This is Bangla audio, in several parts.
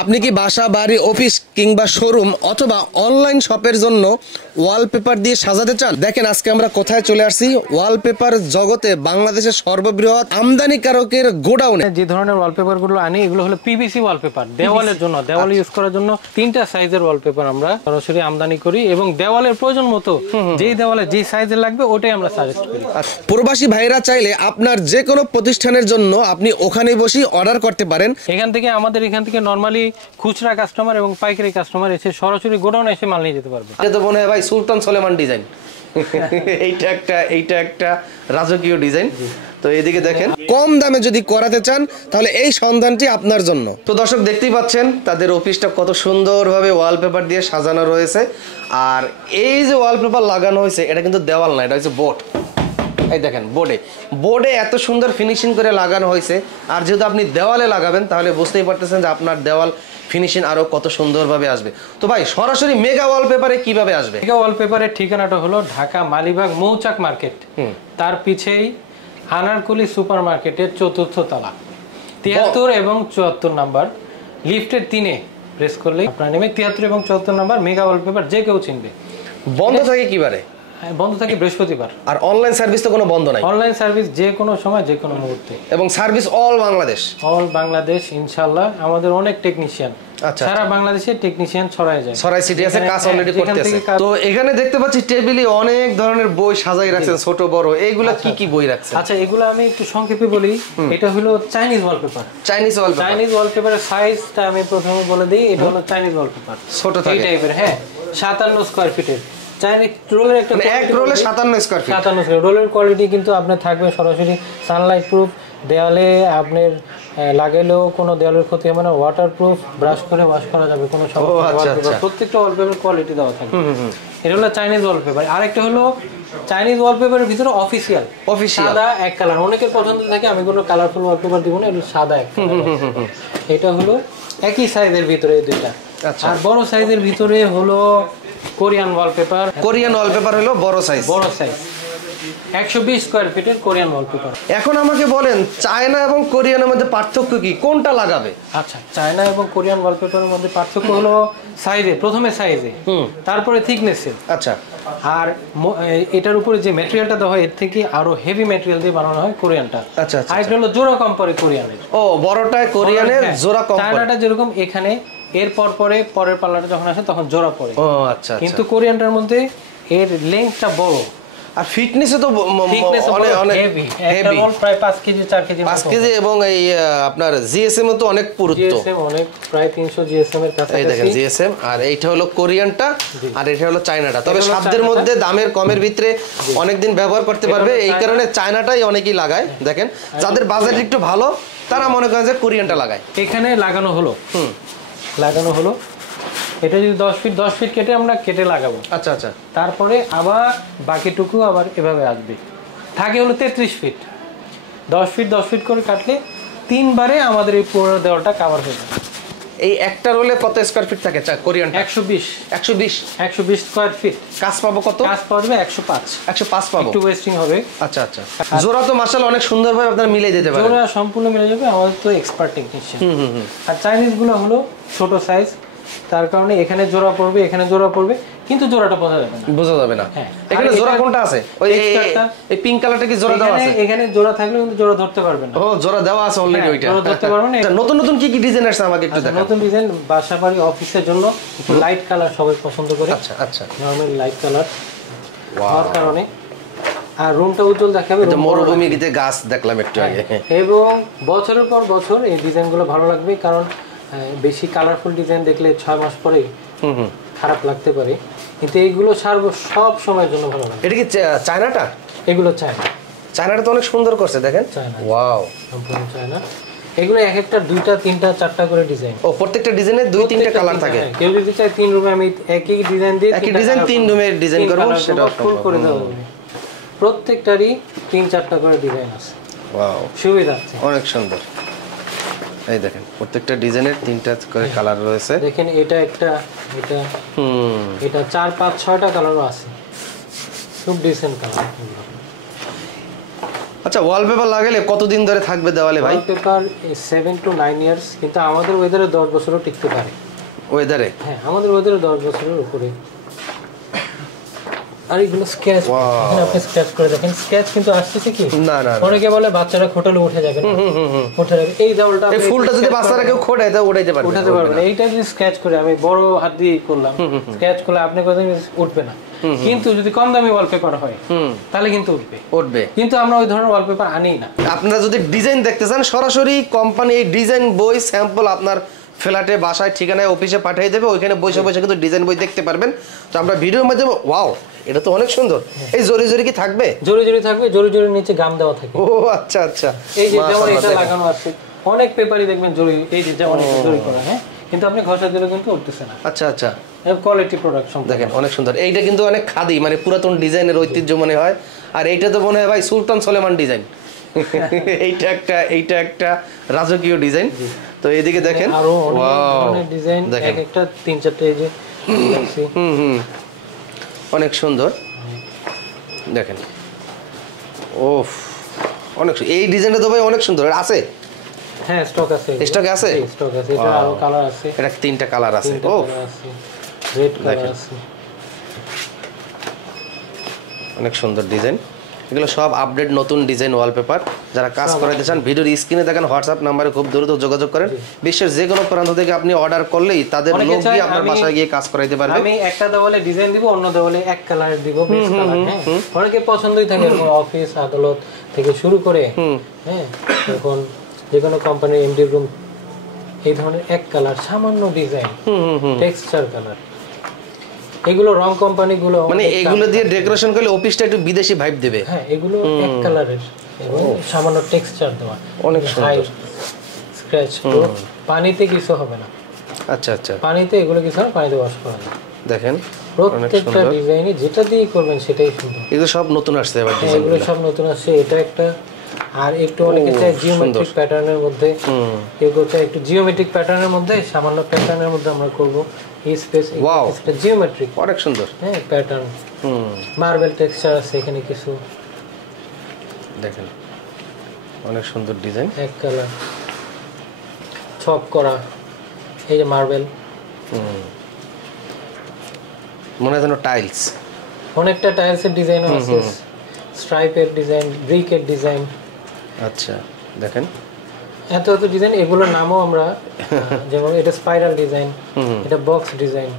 আপনি কি বাসা বাড়ি অফিস কিংবা শোরুম অথবা অনলাইন শপের জন্য ওয়ালপেপার দিয়ে সাজাতে চান? দেখেন আজকে আমরা কোথায় চলে আসছি, ওয়ালপেপার জগতে বাংলাদেশের সর্ববৃহৎ আমদানিকারকের গোডাউনে। যে ধরনের ওয়ালপেপার গুলো আনি এগুলো হলো পিভিসি ওয়ালপেপার, দেওয়ালের জন্য, দেওয়ালে ইউজ করার জন্য 3টা সাইজের ওয়ালপেপার আমরা সরাসরি আমদানি করি এবং দেওয়ালের প্রয়োজন মতো যেই দেওয়ালে যে সাইজের লাগবে ওটাই আমরা সাজেস্ট করি। প্রবাসী ভাইরা চাইলে আপনার যে কোনো প্রতিষ্ঠানের জন্য আপনি ওখানে বসে অর্ডার করতে পারেন। আমাদের এখান থেকে নরমালি খুচরা কাস্টমার এবং পাইকারি কাস্টমার এসে সরাসরি গোডাউনে এসে মাল নিয়ে যেতে পারবে। এটা তো মনে হয় ভাই সুলতান সুলেমান ডিজাইন। এইটা একটা রাজকীয় ডিজাইন। তো এদিকে দেখেন, কম দামে যদি করাতে চান তাহলে এই সন্ধানটি আপনার জন্য। তো দর্শক দেখতেই পাচ্ছেন তাদের অফিসটা কত সুন্দরভাবে ওয়ালপেপার দিয়ে সাজানো রয়েছে। আর এই যে ওয়ালপেপার লাগানো হয়েছে এটা কিন্তু দেওয়াল না, এটা হচ্ছে বোর্ড। এই দেখেন বোর্ডে এত সুন্দর ফিনিশিং করে লাগানো হয়েছে। আর যেহেতু আপনি দেওয়ালে লাগাবেন তাহলে বুঝতেই পারতেছেন যে আপনার দেওয়াল ফিনিশিং আরো কত সুন্দরভাবে আসবে। তো ভাই সরাসরি মেগা ওয়ালপেপারে কিভাবে আসবে? মেগা ওয়ালপেপারের ঠিকানাটা হলো ঢাকা মালিবাগ মৌচাক মার্কেট, তার পিছেই আনারকুলি সুপার মার্কেটের 4র্থ তলা 73 এবং 74 নাম্বার লিফটের 3-এ প্রেস করলেই আপনারা নেমে 73 এবং 74 নাম্বার মেগা ওয়ালপেপার যে কেউ চিনবে। বন্ধ থাকে কিবারে? বন্ধ থাকে বৃহস্পতিবার। আর অনলাইন সার্ভিস তো কোনো বন্ধ নাই? অনলাইন সার্ভিস যে কোনো সময় যে কোনো মুহূর্তে, এবং সার্ভিস অল বাংলাদেশ ইনশাআল্লাহ। আমাদের অনেক টেকনিশিয়ান সারা বাংলাদেশে টেকনিশিয়ান ছড়ায় যায়, ছড়াই সিটি আছে, কাজ অলরেডি করতেছে। তো এখানে দেখতে পাচ্ছি টেবিলে অনেক ধরনের বই সাজাই রাখছেন, ছোট বড়। এইগুলা কি কি বই রাখছেন? আচ্ছা, এগুলো আমি একটু সংক্ষেপে বলি। এটা হলো চাইনিজ ওয়ালপেপার। চাইনিজ ওয়ালপেপারের সাইজটা আমি প্রথমে বলে দিই। এটা হলো চাইনিজ ওয়ালপেপার, ছোট থাকে এই টাইপের। হ্যাঁ, 57 স্কয়ার ফিটের চাইনিজ রোলের একটা, এক রোলে 57 স্কয়ার ফিট। 57 স্কয়ার রোলের কোয়ালিটি কিন্তু আপনার থাকবে সরাসরি সানলাইট প্রুফ, দেওয়ালে আপনার লাগাইলেও কোনো দেওয়ালের ক্ষতি হবে না, ওয়াটারপ্রুফ, ব্রাশ করে ওয়াশ করা যাবে, কোনো সমস্যা হবে না। প্রত্যেকটা ওয়ালপেপার কোয়ালিটি দেওয়া থাকবে। এটা হলো চাইনিজ ওয়ালপেপার। আরেকটা হলো চাইনিজ ওয়ালপেপারের ভিতরে অফিসিয়াল সাদা এক কালার। অনেকের পছন্দ থাকে আমি কোনো কালারফুল ওয়ালপেপার দিব না, এটা সাদা এক কালার। এটা হলো একই সাইজের ভিতরে এই দুইটা। আর বড় সাইজের ভিতরে হলো কোরিয়ান ওয়ালপেপার। কোরিয়ান ওয়ালপেপার হলো বড় সাইজ 120 স্কয়ার ফিটের কোরিয়ান ওয়ালপেপার। এখন আমাকে বলেন চায়না এবং কোরিয়ানের মধ্যে পার্থক্য কি, কোনটা লাগাবে? আচ্ছা, চায়না এবং কোরিয়ান ওয়ালপেপারের মধ্যে পার্থক্য হলো সাইজে, প্রথমে সাইজে, তারপরে থিকনেসে। আচ্ছা, আর এটার উপরে যে ম্যাটেরিয়ালটা দেওয়া হয় এর থেকে আরো হেভি ম্যাটেরিয়াল দিয়ে বানানো হয় কোরিয়ানটা। আচ্ছা, আর এটা হলো জোড়া কম পড়ে কোরিয়ানের। ও, বড়টায় কোরিয়ানের জোড়া কম পড়ে। চায়নাটা যেরকম এখানে এরপর পরের পাল্লাটা যখন আসে তখন জোড়া পড়ে। ও আচ্ছা, কিন্তু কোরিয়ানটার মধ্যে এর লেন্থটা বড় আর ফিটনেসে তো অনেক হেভি, প্রায় 5 কেজি 4 কেজি 5 কেজি। এবং এই আপনার জিএসএম তো অনেক পুরুত্ব, জিএসএম অনেক, প্রায় 300 জিএসএম এর কাছে। এই দেখেন জিএসএম। আর এইটা হলো কোরিয়ানটা আর এটা হলো চায়নাটা। তবে শব্দের মধ্যে দামের কমের ভিতরে অনেকদিন ব্যবহার করতে পারবে, এই কারণে চায়নাটাই অনেকেই লাগায়। দেখেন যাদের বাজেট একটু ভালো তারা মনে করেন যে কোরিয়ানটা লাগায়। এখানে লাগানো হলো এটা যদি 10 ফিট কেটে আমরা কেটে লাগাবো। আচ্ছা আচ্ছা, তারপরে আবার বাকিটুকু আবার এভাবে আসবে। থাকে হলো 33 ফিট। 10 ফিট করে কাটলে 3 বারে আমাদের এই পুরো দেওয়ালটা কভার হয়ে যাবে। এই একটা রোলে কত স্কয়ার ফিট থাকে কোরিয়ানটা? 120 স্কয়ার ফিট। কাজ পাবো কত? কাজ পাবে 105 পাবো। একটু ওয়েস্টিং হবে। আচ্ছা আচ্ছা, জোড়া তো মাশাআল্লাহ অনেক সুন্দরভাবে আপনারা মিলাই দিতে পারেন। জোড়া সম্পূর্ণ মিলে যাবে, আমাদের তো এক্সপার্ট টেকনিশিয়ান। আর চাইনিজ গুলো হলো ছোট সাইজ, তার কারণে এখানে জোড়া পড়বে, এখানে জোড়া পড়বে, কিন্তু জোড়াটা বোঝা যাবে না। এখানে জোড়া কোনটা আছে? ওই এই পিঙ্ক কালারটা কি জোড়া দেওয়া আছে? এখানে জোড়া থাকলে কিন্তু জোড়া ধরতে পারবে না। ও, জোড়া দেওয়া আছে অলরেডি, ওইটা জোড়া ধরতে পারবে না। নতুন নতুন কি কি ডিজাইন আছে আমাকে একটু দেখান। নতুন ডিজাইন বাসা বাড়ি অফিসের জন্য একটু লাইট কালার সবাই পছন্দ করে। আচ্ছা আচ্ছা, নরমাল লাইট কালার হওয়ার কারণে আর রুমটা উজ্জ্বল দেখাবে। এটা মরুভূমিতে গাছ দেখলাম একটু আগে। এবং বছরের পর বছর এই ডিজাইনগুলো ভালো লাগবে, কারণ বেশি কালারফুল ডিজাইন দেখলে 6 মাস পরে খারাপ লাগতে পারে, কিন্তু এইগুলো সব সময়ের জন্য ভালো লাগে। এটা কি চায়নাটা? এগুলো চায়নাটা তো অনেক সুন্দর করছে, দেখেন। ওয়াও, সম্পূর্ণ চায়না। এগুলো এক একটা 2টা 3টা 4টা করে ডিজাইন। ও, প্রত্যেকটা ডিজাইনে 2-3টা কালার থাকে। কেউ যদি চায় 3 রুমে আমি একই ডিজাইন দিয়ে 3 রুমের ডিজাইন করব, সেটা ফুল করে দেব। প্রত্যেকটারই 3-4টা করে ডিজাইন আছে। ওয়াও, সুবিধা আছে, অনেক সুন্দর। এই দেখেন প্রত্যেকটা ডিজাইনের 3টা করে কালার রয়েছে। দেখেন এটা একটা, এটা 4, 5, 6টা কালারও আছে, খুব ডিসেন্ট কালার। আচ্ছা, ওয়ালপেপার লাগালে কতদিন ধরে থাকবে দেওয়ালে ভাই? ওয়ালপেপার 7 to 9 ইয়ার্স, কিন্তু আমাদের ওয়েদারে 10 বছরও টিকতে পারে। ওয়েদারে? হ্যাঁ, আমাদের ওয়েদারে 10 বছরের উপরে। আর এগুলো স্কেচ, এখানে আপনি স্কেচ করে দেখেন, স্কেচ কিন্তু আসছে কি না না, অনেকে বলে বাচ্চারা খোটালে উঠে যাবে, উঠে যাবে। এই দেওয়ালটা, এই ফুলটা যদি বাচ্চারা কেউ খোটায় তা উঠাইতে পারবে? উঠাতে পারবে না। এইটা যদি স্কেচ করে আমি বড় হাত দিয়ে করলাম, স্কেচ করলে আপনি কোথাও উঠবে না। কিন্তু যদি কম দামি ওয়ালপেপার হয় তাহলে কিন্তু উঠবে। কিন্তু আমরা ওই ধরনের ওয়ালপেপার আনি না। আপনারা যদি ডিজাইন দেখতে চান, সরাসরি কোম্পানি এই ডিজাইন বই স্যাম্পল আপনার ফ্ল্যাটে, বাসায়, ঠিকানায়, অফিসে পাঠিয়ে দেবে। ওইখানে বসে বসে কিন্তু ডিজাইন বই দেখতে পারবেন। তো আমরা ভিডিওর মাধ্যমে, ওয়াও এটা তো অনেক সুন্দর। এই জরি জরি কি থাকবে? জরি জরি থাকবে, জরি জরির নিচে গাম দেওয়া থাকে। ও আচ্ছা আচ্ছা, এই যে যেমন এটা লাগানো আছে, অনেক পেপারই দেখবেন জরি, এই যে যেমন জরি করা, হ্যাঁ, কিন্তু আপনি ঘষা দিলে কিন্তু উঠতেছে না। আচ্ছা আচ্ছা, কোয়ালিটি প্রোডাকশন দেখেন অনেক সুন্দর। এইটা কিন্তু অনেক খাদি, মানে পুরাতন ডিজাইনের ঐতিহ্য মনে হয়। আর এইটা তো মনে হয় ভাই সুলতান সুলেমান ডিজাইন। এইটা একটা রাজকীয় ডিজাইন। তো এইদিকে দেখেন আরো অনেক ডিজাইন, এক একটা 3-4টা এই যে অনেক সুন্দর দেখেন। ওফ, অনেক এই ডিজাইনটা তো ভাই অনেক সুন্দর আছে। হ্যাঁ, স্টক আছে, স্টক আছে, স্টক আছে। এটা আরো কালার আছে, এটা 3টা কালার আছে। ও, রেড কালার আছে, অনেক সুন্দর ডিজাইন। এগুলো সব আপডেট নতুন ডিজাইন ওয়ালপেপার। যারা কাজ করাতে চান ভিডিওর স্ক্রিনে দেখেন হোয়াটসঅ্যাপ নাম্বারে খুব দ্রুত যোগাযোগ করেন। বিশ্বের যে কোনো প্রান্ত থেকে আপনি অর্ডার করলেই তাদের লোক দিয়ে আপনার বাসায় গিয়ে কাজ করাইতে পারবে। আমি একটা দেওয়ালে ডিজাইন দিব, অন্য দেওয়ালে এক কালার দিব, বেস কালার। হ্যাঁ, অনেকে পছন্দই থাকে, অফিস আদালত থেকে শুরু করে, হ্যাঁ, এখন যে কোনো কোম্পানির এমডি রুম, এই ধরনের এক কালার সামান্য ডিজাইন, টেক্সচার কালার। এগুলো রং কোম্পানি গুলো, মানে এগুলো দিয়ে ডেকোরেশন করলে অফিসটা একটু বিদেশি ভাইব দেবে। হ্যাঁ, এগুলো এক কালারের এবং সামান্য টেক্সচার দেওয়া, অনেক সুন্দর। স্ক্র্যাচ, পানিতে কিছু হবে না। আচ্ছা আচ্ছা, পানিতে এগুলো কিছু হবে, পানিতে ওয়াশ করা না। দেখেন প্রত্যেকটা ডিজাইনই যেটা দিয়ে করবেন সেটাই সুন্দর। এগুলো সব নতুন আসছে এবার ডিজাইন, এগুলো সব নতুন আসছে। এটা একটা, আর একটু অনেকে চায় জিওমেট্রিক প্যাটার্নের মধ্যে, কেউ চায় একটু জিওমেট্রিক প্যাটার্নের মধ্যে, সামান্য প্যাটার্নের মধ্যে আমরা করব। এই স্পেস একটা জিওমেট্রিক, অনেক সুন্দর, হ্যাঁ, প্যাটার্ন। মার্বেল টেক্সচার আছে এখানে কিছু, দেখেন অনেক সুন্দর ডিজাইন, এক কালার ছক করা। এই যে মার্বেল, মনে হয় যেন টাইলস। অনেকটা টাইলসের ডিজাইন আছে, স্ট্রাইপের ডিজাইন, ব্রিকের ডিজাইন। আচ্ছা, দেখেন এত এত ডিজাইন। এগুলোর নামও আমরা, যেমন এটা স্পাইরাল ডিজাইন, এটা বক্স ডিজাইন।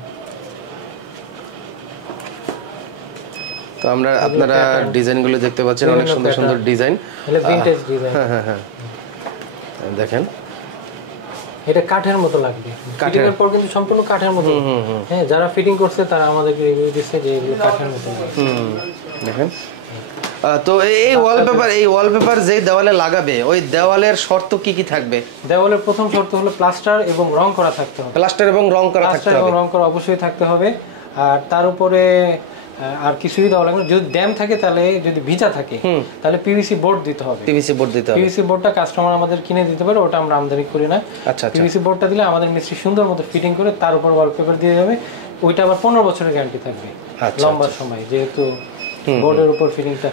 তো আপনারা ডিজাইনগুলো দেখতে পাচ্ছেন, অনেক সুন্দর সুন্দর ডিজাইন, এটা ভিনটেজ ডিজাইন। হ্যাঁ হ্যাঁ, দেখেন এটা কাঠের মতো লাগবে, ফিটিং এর পর কিন্তু সম্পূর্ণ কাঠের মতো। হ্যাঁ, যারা ফিটিং করছে তারা আমাদেরকে রিভিউ দিচ্ছে যে এগুলো কাঠের মতো। দেখেন। তো এই ওয়ালপেপার যে দেওয়ালে লাগাবে, ওই দেওয়ালের শর্ত কি কি থাকবে? দেওয়ালের প্রথম শর্ত হলো প্লাস্টার এবং রং করা থাকতে হবে। প্লাস্টার এবং রং করা থাকতে হবে, রং করা অবশ্যই থাকতে হবে। আর তার উপরে আর কিছুই দেওয়া লাগবে না। যদি ড্যাম থাকে, তাহলে যদি ভিজা থাকে তাহলে পিভিসি বোর্ড দিতে হবে। পিভিসি বোর্ডটা কাস্টমার আমাদের কিনে দিতে পারে, ওটা আমরা আমদানি করি না। আচ্ছা, পিভিসি বোর্ডটা দিলে আমাদের মিস্ত্রি সুন্দর মতো ফিটিং করে তার উপর ওয়ালপেপার দিয়ে যাবে। ওইটা আবার 15 বছরের গ্যারান্টি থাকবে, লম্বা সময়, যেহেতু বোর্ডের উপর ফিটিংটা।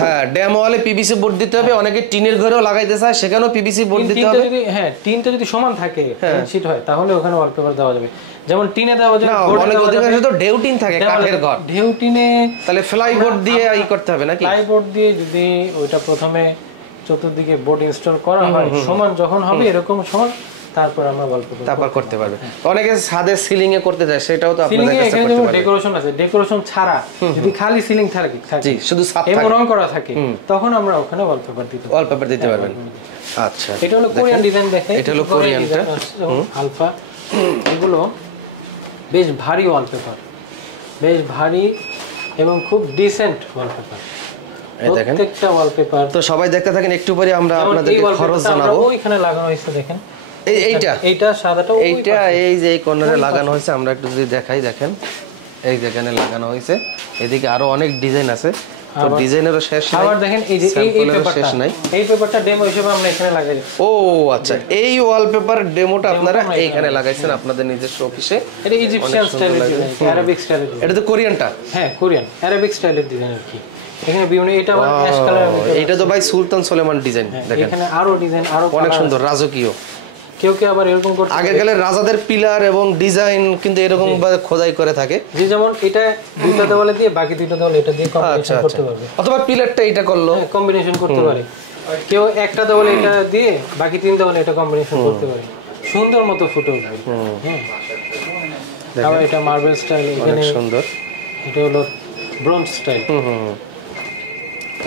হ্যাঁ, ড্যাম ওয়ালে পিভিসি বোর্ড দিতে হবে। অনেকে টিনের ঘরেও লাগাইতে চায়, সেখানেও পিভিসি বোর্ড দিতে হবে। হ্যাঁ, টিনটা যদি সমান থাকে, শীট হয়, তাহলে ওখানে ওয়ালপেপার দেওয়া যাবে। যেমন টিনে দেওয়া যাবে, অনেক অধিকাংশ তো ঢেউ টিন থাকে, কাঠের ঘর, ঢেউ টিনে তাহলে ফ্লাই বোর্ড দিয়ে করতে হবে নাকি? ফ্লাই বোর্ড দিয়ে যদি ওইটা প্রথমে চতুর্দিকে বোর্ড ইনস্টল করা হয়, সমান যখন হবে এরকম সমান, তারপর আমরা তারপর করতে পারবে। অনেকে ছাদে সিলিং এ করতে যায়, সেটাও তো আপনাদের কাছে করতে পারবে। ডেকোরেশন আছে, ডেকোরেশন ছাড়া যদি খালি সিলিং থাকে, জি, শুধু ছাদ থাকে এবং রং করা থাকে, তখন আমরা ওখানে ওয়ালপেপার দিতে পারবেন। আচ্ছা, এটা হলো কোরিয়ান ডিজাইন। দেখেন, এটা হলো কোরিয়ানটা, আলফা। এগুলো বেশ ভারী ওয়ালপেপার, বেশ ভারী এবং খুব ডিসেন্ট ওয়ালপেপার। প্রত্যেকটা ওয়ালপেপার তো সবাই দেখতে থাকেন, একটু পরে আমরা আপনাদেরকে খরচ জানাবো। ওইখানে লাগানো হয়েছে, দেখেন এইটা সাদাটা, এইটা এই যে এই কর্নারে লাগানো হয়েছে, আমরা একটু যদি দেখাই, দেখেন এই যেখানে লাগানো হয়েছে। এদিকে আরো অনেক ডিজাইন আছে, তো ডিজাইনেরও শেষ নাই। আবার দেখেন এই যে এই পেপারটা শেষ নাই, এই পেপারটা ডেমো হিসেবে আমরা এখানে লাগাই। ও আচ্ছা, এই ওয়ালপেপার ডেমোটা আপনারা এইখানে লাগাইছেন আপনাদের নিজস্ব অফিসে। এটা ইজিপশিয়ান স্টাইলের ডিজাইন, আরবিক স্টাইলের। এটা তো কোরিয়ানটা? হ্যাঁ, কোরিয়ান আরবিক স্টাইলের ডিজাইন আর কি। এখানে বিভিন্ন, এটা আবার অ্যাশ কালার, এটা তো ভাই সুলতান সুলেমান ডিজাইন দেখেন, এখানে আরো ডিজাইন আরো অনেক সুন্দর রাজকীয়। কেউ কেউ আবার এরকম করতে, আগের কালের রাজাদের পিলার এবং ডিজাইন কিন্তু এরকম ভাবে খোদাই করে থাকে, যে যেমন এটা দুইটা দেওয়ালে দিয়ে বাকি দুইটা দেওয়ালে এটা দিয়ে কম্বিনেশন করতে পারবে, অথবা পিলারটা এটা করলো কম্বিনেশন করতে পারে। কেউ একটা দেওয়ালে এটা দিয়ে বাকি তিন দেওয়ালে এটা কম্বিনেশন করতে পারে, সুন্দর মতো ফুটে উঠবে। হ্যাঁ, আবার এটা মার্বেল স্টাইল, এখানে সুন্দর, এটা হলো ব্রোঞ্জ স্টাইল।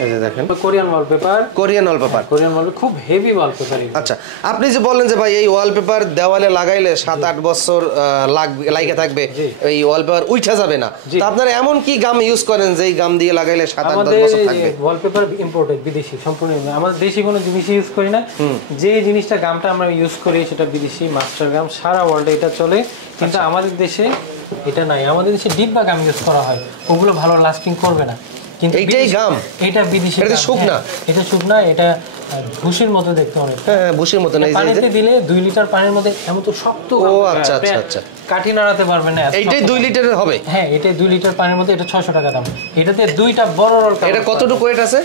এই যে দেখেন Korean wallpaper, Korean wallpaper, Korean wallpaper খুব হেভি ওয়ালপেপার। আচ্ছা, আপনি যে বললেন যে ভাই এই ওয়ালপেপার দেওয়ালে লাগাইলে 7-8 বছর লাগে থাকবে, এই ওয়ালপেপার উঠা যাবে না, তো আপনারা এমন কি গাম ইউজ করেন যে এই গাম দিয়ে লাগাইলে 7-8 বছর থাকবে? ওয়ালপেপার ইম্পোর্টেড, বিদেশি সম্পূর্ণ, আমাদের দেশি কোনো জিনিস ইউজ করি না। যে জিনিসটা গামটা আমরা ইউজ করি সেটা বিদেশি মাস্টার গাম, সারা ওয়ার্ল্ডে এটা চলে, কিন্তু আমাদের দেশে এটা নাই। আমাদের দেশে ডিব্বা গাম ইউজ করা হয়, ওগুলো ভালো লাস্টিং করবে না। কিন্তু এইটাই গাম, এটা বিদেশি, এটা শুকনা, এটা শুকনা, এটা ভুসির মতো দেখতে অনেক। হ্যাঁ, ভুসির মতো না, এই যে পানিতে দিলে 2 লিটার পানির মধ্যে এমন তো শক্ত। ও আচ্ছা আচ্ছা আচ্ছা, কাঠি নাড়াতে পারবে না। এইটাই 2 লিটারের হবে? হ্যাঁ, এটাই 2 লিটার পানির মধ্যে, এটা 600 টাকা দাম। এটাতে দুইটা বড় বড়। এটা কতটুকু ওয়েট আছে?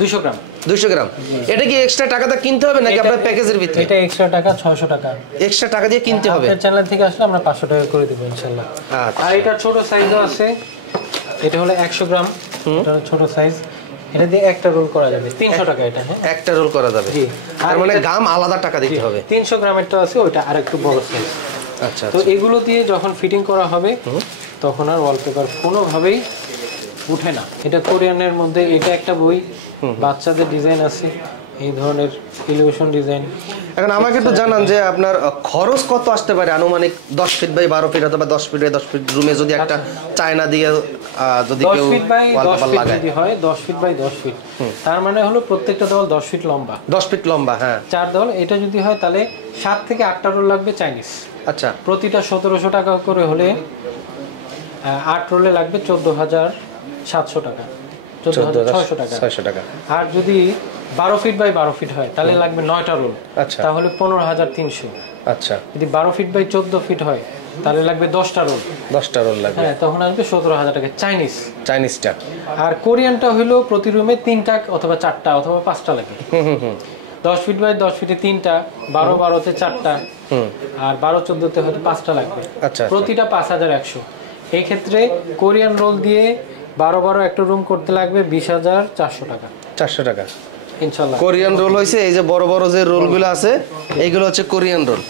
200 গ্রাম। 200 গ্রাম। এটা কি এক্সট্রা টাকাটা কিনতে হবে নাকি আপনার প্যাকেজের ভিতরে? এটা এক্সট্রা টাকা, 600 টাকা এক্সট্রা টাকা দিয়ে কিনতে হবে। আপনার চ্যানেল থেকে আসলে আমরা 500 টাকা করে দেব ইনশাআল্লাহ। আর এটা ছোট সাইজও আছে, এটা হলো 100 গ্রাম, এটা ছোট সাইজ, এটা দিয়ে একটা রোল করা যাবে 300 টাকা। এটা হ্যাঁ, একটা রোল করা যাবে, জি। আর মানে গাম আলাদা টাকা দিতে হবে। 300 গ্রামেরটা আছে, ওটা আরেকটু বড় সাইজ। আচ্ছা, তো এগুলো দিয়ে যখন ফিটিং করা হবে তখন আর ওয়ালপেপার কোনোভাবেই উঠে না। এটা কোরিয়ানের মধ্যে, এটা একটা বই, বাচ্চাদের ডিজাইন আছে এই ধরনের ইলিউশন ডিজাইন। এখন আমাকে একটু জানান যে আপনার খরচ কত আসতে পারে আনুমানিক? 10 ফিট বাই 12 ফিট অথবা 10 ফিট বাই 10 ফিট রুমে যদি একটা চায়না দিয়ে যদি কেউ ওয়ালপেপার লাগায়, যদি হয় 10 ফিট বাই 10 ফিট, তার মানে হলো প্রত্যেকটা দেওয়াল 10 ফিট লম্বা। 10 ফিট লম্বা, হ্যাঁ, 4 দেওয়াল। এটা যদি হয় তাহলে 7 থেকে 8টা রোল লাগবে চাইনিজ। আচ্ছা, প্রতিটা 1700 টাকা করে হলে 8 রোলে লাগবে 14,700 টাকা, 14,600 টাকা, 600 টাকা। আর যদি 12 ফিট বাই 12 ফিট হয় তাহলে লাগবে 9টা রোল, আচ্ছা, তাহলে 15,300। আচ্ছা, যদি 12 ফিট বাই 14 ফিট হয় তাহলে লাগবে 10টা রোল, 10টা রোল লাগবে, হ্যাঁ, তখন আসবে 17,000 টাকা চাইনিজটা। আর কোরিয়ানটা হলো প্রতি রুমে 3টা অথবা 4টা অথবা 5টা লাগে। 10 ফিট বাই 10 ফিটে 3টা, 12-12তে 4টা, আর 12-14তে হয়তো 5টা লাগবে। আচ্ছা, প্রতিটা 5,100। এই ক্ষেত্রে কোরিয়ান রোল দিয়ে 12-12 একটা রুম করতে লাগবে 20,400 টাকা। 400 টাকা ইনশাআল্লাহ। কোরিয়ান রোল হইছে এই যে বড় বড় যে রোলগুলো আছে, এইগুলো হচ্ছে কোরিয়ান রোল।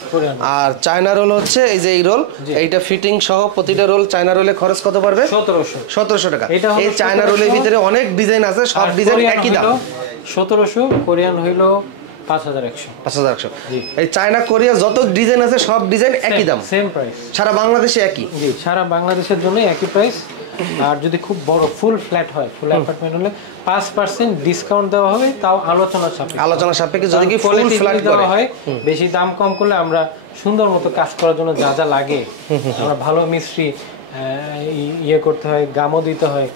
আর চায়না রোল হচ্ছে এই যে এই রোল, এইটা ফিটিং সহ প্রতিটা রোল। চায়না রোলে খরচ কত পড়বে? 1700 টাকা। এই চায়না রোলের ভিতরে অনেক ডিজাইন আছে, সব ডিজাইন একই দাম। 1700, কোরিয়ান হইলো 5,100। 5,100। এই চায়না কোরিয়া যত ডিজাইন আছে সব ডিজাইন একই দাম, সেম প্রাইস, সারা বাংলাদেশে একই। জি, সারা বাংলাদেশের জন্য একই প্রাইস। আর যদি খুব বড় ফুল ফ্ল্যাট হয়, ফুল অ্যাপার্টমেন্ট হলে 5% ডিসকাউন্ট দেওয়া হবে, তাও আলোচনা সাপেক্ষে। যদি কি ফুল ফ্ল্যাট দেওয়া হয়, বেশি দাম কম করলে আমরা সুন্দর মতো কাজ করার জন্য যা যা লাগে, আমরা ভালো মিস্ত্রি ইয়ে করতে হয়, গামও দিতে হয়,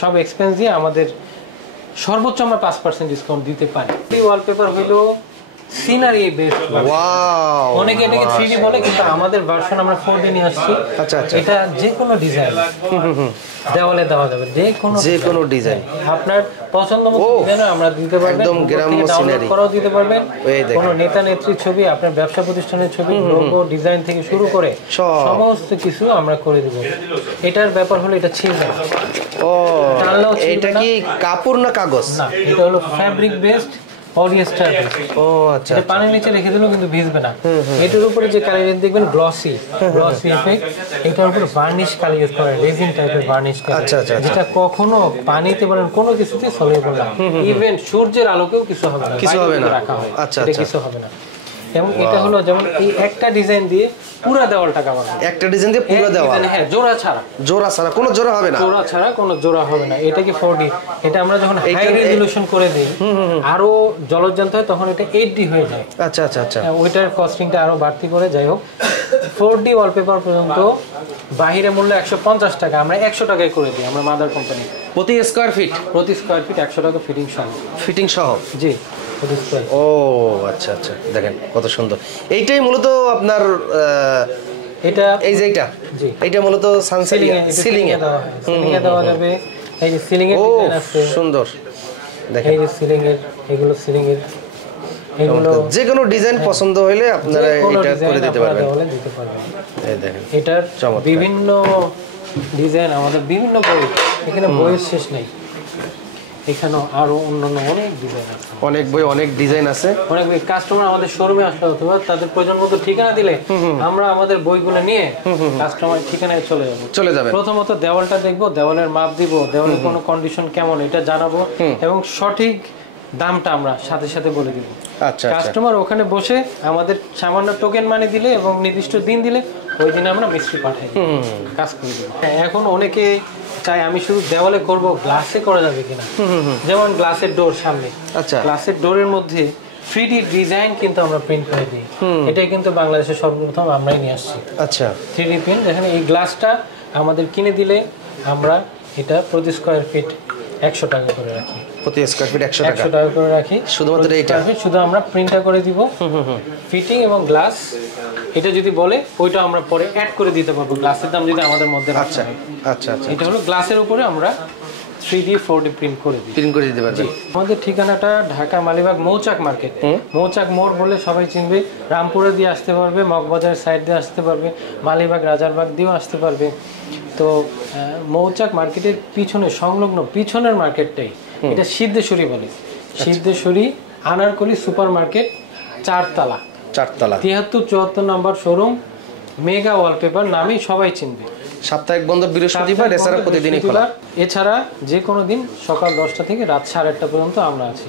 সব এক্সপেন্স দিয়ে আমাদের সর্বোচ্চ আমরা 5% ডিসকাউন্ট দিতে পারি। এই ওয়ালপেপার হলো সিনারি বেসড। ওয়াও, অনেকে এটাকে 3D বলে, কিন্তু আমাদের ভার্সন আমরা 4D নিয়ে আসছি। আচ্ছা আচ্ছা, এটা যে কোনো ডিজাইন দেওয়ালে দেওয়া যাবে, যে কোনো ডিজাইন আপনার পছন্দ মতো ডিজাইন আমরা দিতে পারবেন। একদম গ্রাম্য সিনারি করাও দিতে পারবেন। কোনো নেতা নেত্রীর ছবি, আপনার ব্যবসা প্রতিষ্ঠানের ছবি, লোগো ডিজাইন থেকে শুরু করে সমস্ত কিছু আমরা করে দেব। এটার ব্যাপার হলো এটা ছিঁড়বে না। ও, এটা কি কাপড় না কাগজ? না, এটা হলো ফ্যাব্রিক বেসড, পলিয়েস্টার। ও আচ্ছা, এটা পানির নিচে রেখে দিলেও কিন্তু ভিজবে না। এটার উপরে যে কালার দেখবেন গ্লসি এফেক্ট, এটার উপরে ভার্নিশ কালার ইউজ করে, রেজিন টাইপের ভার্নিশ কালার। আচ্ছা আচ্ছা, যেটা কখনো পানিতে বলেন কোনো কিছুতে সলিউবল না, ইভেন সূর্যের আলোকেও কিছু হবে না, কিছু হবে না রাখা হয়। আচ্ছা, এটা কিছু হবে না। এবং এটা হলো যেমন এই একটা ডিজাইন দিয়ে পুরো দেওয়ালটা কভার হবে, একটা ডিজাইন দিয়ে পুরো দেওয়াল, হ্যাঁ, জোড়া ছাড়া কোনো জোড়া হবে না, জোড়া ছাড়া কোনো জোড়া হবে না। এটা কি 4D? এটা আমরা যখন হাই রেজোলিউশন করে দেই, আরো জলজ্যান্ত হয়, তখন এটা 8D হয়ে যায়। আচ্ছা আচ্ছা আচ্ছা, ওইটার কস্টিংটা আরো বাড়তি করে। যাই হোক, 4D ওয়ালপেপার পর্যন্ত বাহিরে মূল্য 150 টাকা, আমরা 100 টাকায় করে দিই আমরা মাদার কোম্পানি। প্রতি স্কয়ার ফিট 100 টাকা ফিটিং সহ। জি। ও আচ্ছা আচ্ছা, দেখেন কত সুন্দর। এইটাই মূলত আপনার এটা, এই যে এইটা মূলত সানসিলিং এ দেওয়া যাবে, এই যে সিলিং এর ও ডিজাইন আছে, সুন্দর দেখেন, এই যে সিলিং এর, এগুলো সিলিং এর, এগুলো যে কোনো ডিজাইন পছন্দ হলে আপনারা এটা করে দিতে পারবেন। এই দেখেন এটার চমৎকার। বিভিন্ন ডিজাইন, আমাদের বিভিন্ন বই, এখানে বইয়ের শেষ নেই, এখানেও আরো অন্যান্য অনেক ডিজাইন আছে, অনেক বই, অনেক ডিজাইন আছে। অনেক বই। কাস্টমার আমাদের শোরুমে আসলে অথবা তাদের প্রয়োজন মতো ঠিকানা দিলে আমরা আমাদের বইগুলো নিয়ে কাস্টমার ঠিকানায় চলে যাবে। প্রথমত দেওয়ালটা দেখবো, দেওয়ালের মাপ দিব, দেওয়ালের কোনো কন্ডিশন কেমন এটা জানাবো, এবং সঠিক দামটা আমরা সাথে সাথে বলে দিব। আচ্ছা, কাস্টমার ওখানে বসে আমাদের সামান্য টোকেন মানি দিলে এবং নির্দিষ্ট দিন দিলে ওই দিন আমরা মিস্ত্রি পাঠাই কাজ করে দেবো। এখন অনেকে চাই আমি শুধু দেওয়ালে করব, গ্লাসে করা যাবে কিনা, যেমন গ্লাসের ডোর সামনে, আচ্ছা, গ্লাসের ডোরের মধ্যে 3D ডিজাইন কিন্তু আমরা প্রিন্ট করে দিই, এটাই কিন্তু বাংলাদেশে সর্বপ্রথম আমরাই নিয়ে আসছি। আচ্ছা, 3D প্রিন্ট। দেখেন এই গ্লাসটা আমাদের কিনে দিলে আমরা এটা প্রতি স্কয়ার ফিট 100 টাকা করে রাখি, প্রতি স্কয়ার ফিট 100 টাকা করে রাখি, শুধুমাত্র এইটা, শুধু আমরা প্রিন্টটা করে দিব, ফিটিং এবং গ্লাস এটা যদি বলে ওইটা আমরা পরে অ্যাড করে দিতে পারবো, গ্লাসের দাম যদি আমাদের মধ্যে। আচ্ছা আচ্ছা আচ্ছা, এটা হলো গ্লাসের উপরে আমরা 3D 4D প্রিন্ট করে দিই, প্রিন্ট করে দিতে পারবেন। আমাদের ঠিকানাটা ঢাকা মালিবাগ মৌচাক মার্কেট, মৌচাক মোড় বলে সবাই চিনবে, রামপুরে দিয়ে আসতে পারবে, মগবাজার সাইড দিয়ে আসতে পারবে, মালিবাগ রাজারবাগ দিয়েও আসতে পারবে। তো মৌচাক মার্কেটের পিছনে সংলগ্ন পিছনের মার্কেটটাই এটা সিদ্ধেশ্বরী বলে, সিদ্ধেশ্বরী আনারকলি সুপার মার্কেট, 4 তলা 73-74 নম্বর শোরুম, মেগা ওয়ালপেপার নামেই সবাই চিনবে। সাপ্তাহিক বন্ধ বৃহস্পতিবার, এছাড়া প্রতিদিনই খোলা। এছাড়া যে কোনো দিন সকাল 10টা থেকে রাত 8:30 পর্যন্ত আমরা আছি।